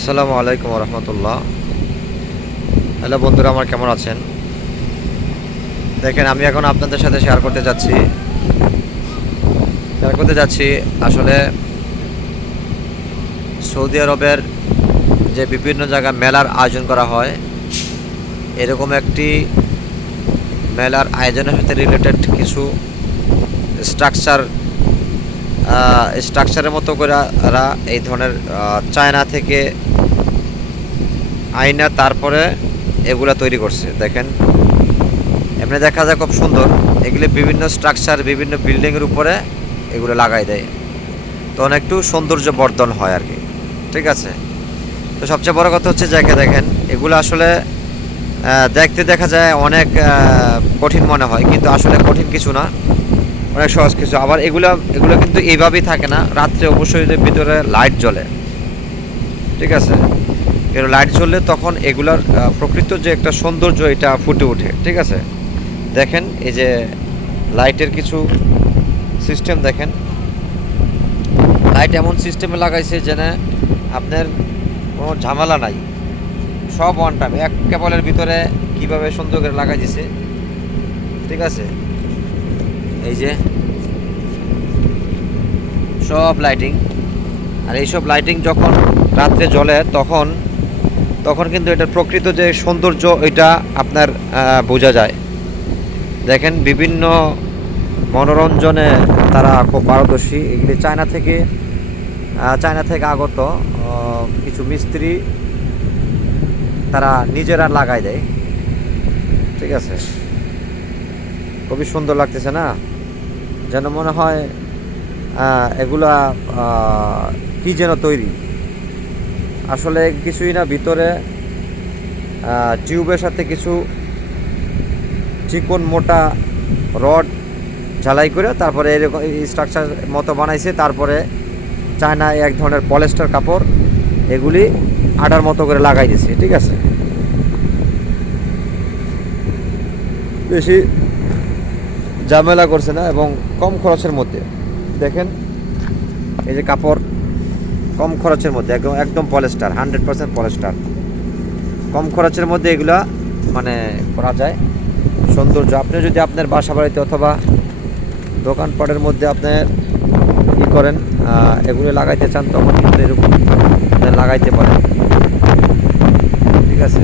আসসালামু আলাইকুম রহমতুল্লাহ। হ্যালো বন্ধুরা, আমার কেমন আছেন? দেখেন, আমি এখন আপনাদের সাথে শেয়ার করতে যাচ্ছি আসলে সৌদি আরবের যে বিভিন্ন জায়গায় মেলার আয়োজন করা হয়, এরকম একটি মেলার আয়োজনের সাথে রিলেটেড কিছু স্ট্রাকচার স্ট্রাকচারের মতো করে এরা এই ধরনের চায়না থেকে আয়না তারপরে এগুলা তৈরি করছে। দেখেন, এমনি দেখা যায় খুব সুন্দর। এগুলি বিভিন্ন স্ট্রাকচার বিভিন্ন বিল্ডিংয়ের উপরে এগুলো লাগাই দেয়, তখন একটু সৌন্দর্য বর্ধন হয় আর কি। ঠিক আছে। তো সবচেয়ে বড় কথা হচ্ছে দেখেন, এগুলো আসলে দেখতে দেখা যায় অনেক কঠিন মনে হয়, কিন্তু আসলে কঠিন কিছু না, অনেক সহজ কিছু। আবার এগুলো কিন্তু এইভাবেই থাকে না, রাত্রে অবশ্যই ভিতরে লাইট জ্বলে। ঠিক আছে। এর লাইট জ্বললে তখন এগুলার প্রকৃত যে একটা সৌন্দর্য এটা ফুটে ওঠে। ঠিক আছে। দেখেন, এই যে লাইটের কিছু সিস্টেম দেখেন, লাইট এমন সিস্টেমে লাগাইছে যেন আপনার কোনো ঝামেলা নাই, সব ওয়ান টাইম এক কেবলের ভিতরে কিভাবে সুন্দর করে লাগাই দিছে। ঠিক আছে। এই যে সব লাইটিং, আর এইসব লাইটিং যখন রাত্রে জ্বলে তখন তখন কিন্তু এটার প্রকৃত যে সৌন্দর্য এটা আপনার বোঝা যায়। দেখেন, বিভিন্ন মনোরঞ্জনে তারা খুব পারদর্শী। এগুলি চায়না থেকে আগত কিছু মিস্ত্রি তারা নিজেরা লাগাই দেয়। ঠিক আছে। খুবই সুন্দর লাগতেছে না? যেন মনে হয় এগুলা কি যেন তৈরি, আসলে কিছুই না। ভিতরে টিউবের সাথে কিছু চিকন মোটা রড ঝালাই করে তারপরে এরকম স্ট্রাকচার মতো বানাইছে। তারপরে চায়না এক ধরনের পলিস্টার কাপড় এগুলি আটার মতো করে লাগাই দিছে। ঠিক আছে। বেশি ঝামেলা করছে না এবং কম খরচের মধ্যে। দেখেন, এই যে কাপড় কম খরচের মধ্যে একদম পলিস্টার, 100% পলিস্টার। কম খরচের মধ্যে এগুলা মানে করা যায় সৌন্দর্য। আপনি যদি আপনার বাসা বাড়িতে অথবা দোকানপাটের মধ্যে আপনার ই করেন, এগুলো লাগাইতে চান, তখন কিন্তু এরকম লাগাইতে পারেন। ঠিক আছে।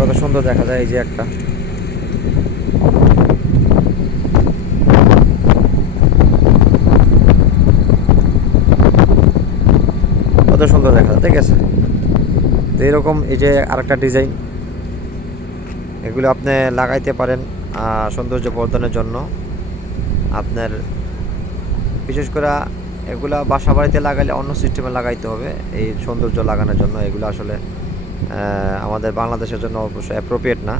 কত সুন্দর দেখা যায়। এই যে একটা কত সুন্দর দেখা যায়। ঠিক আছে। তো এরকম এই যে আরেকটা ডিজাইন, এগুলো আপনি লাগাইতে পারেন সৌন্দর্য বর্ধনের জন্য। আপনার বিশেষ করে এগুলা বাসা বাড়িতে লাগাইলে অন্য সিস্টেমে লাগাইতে হবে এই সৌন্দর্য লাগানোর জন্য। এগুলো আসলে আমাদের বাংলাদেশের জন্য অবশ্যই অ্যাপ্রোপ্রিয়েট না।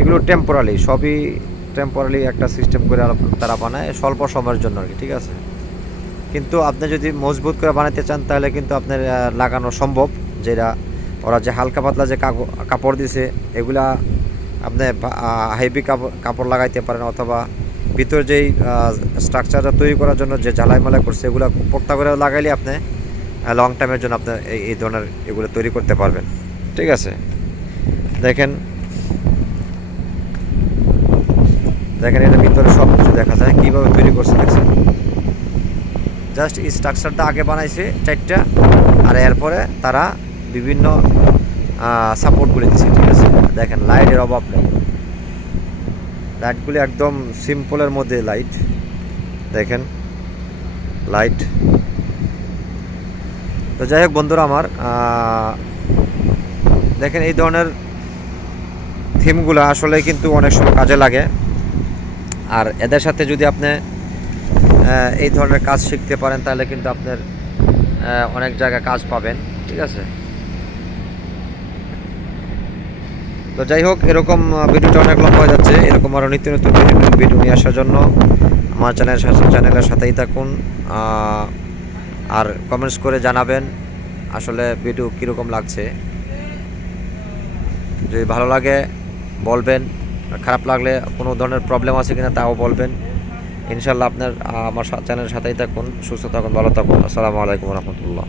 এগুলো টেম্পোরারি, সবই টেম্পোরারি একটা সিস্টেম করে তারা বানায় স্বল্প সময়ের জন্য আর কি। ঠিক আছে। কিন্তু আপনি যদি মজবুত করে বানাতে চান তাহলে কিন্তু আপনার লাগানো সম্ভব। যেটা ওরা যে হালকা পাতলা যে কাপড় দিছে, এগুলা আপনি হেভি কাপড় লাগাইতে পারেন, অথবা ভিতর যেই স্ট্রাকচারটা তৈরি করার জন্য যে ঝালাই মালাই করছে এগুলো পোক্তা করে লাগাইলে আপনি লং টাইমের জন্য আপনি এই ধরনের এগুলো তৈরি করতে পারবেন। ঠিক আছে। দেখেন দেখেন এটার ভিতরে সব কিছু দেখা যায় কীভাবে তৈরি করছে। দেখছেন, জাস্ট এই স্ট্রাকচারটা আগে বানাইছে চারটা, আর এরপরে তারা বিভিন্ন সাপোর্টগুলি দিচ্ছে। ঠিক আছে। দেখেন, লাইটের অভাব নেই, লাইটগুলি একদম সিম্পলের মধ্যে লাইট। দেখেন লাইট। তো যাই হোক বন্ধুরা আমার, দেখেন এই ধরনের থিমগুলো আসলে কিন্তু অনেক সময় কাজে লাগে। আর এদের সাথে যদি আপনি এই ধরনের কাজ শিখতে পারেন তাহলে কিন্তু আপনার অনেক জায়গায় কাজ পাবেন। ঠিক আছে। তো যাই হোক, এরকম ভিডিওটা অনেক লম্বা হয়ে যাচ্ছে। এরকম আরও নিত্য নতুন ভিডিও নিয়ে আসার জন্য আমার চ্যানেলের সাথেই থাকুন। আর কমেন্টস করে জানাবেন আসলে ভিডিও কীরকম লাগছে। যদি ভালো লাগে বলবেন, খারাপ লাগলে কোনো ধরনের প্রবলেম আছে কিনা তাও বলবেন। ইনশাল্লাহ আপনার আমার চ্যানেলের সাথেই থাকুন। সুস্থ থাকুন, ভালো থাকুন। আসসালামু আলাইকুম রহমতুল্লাহ।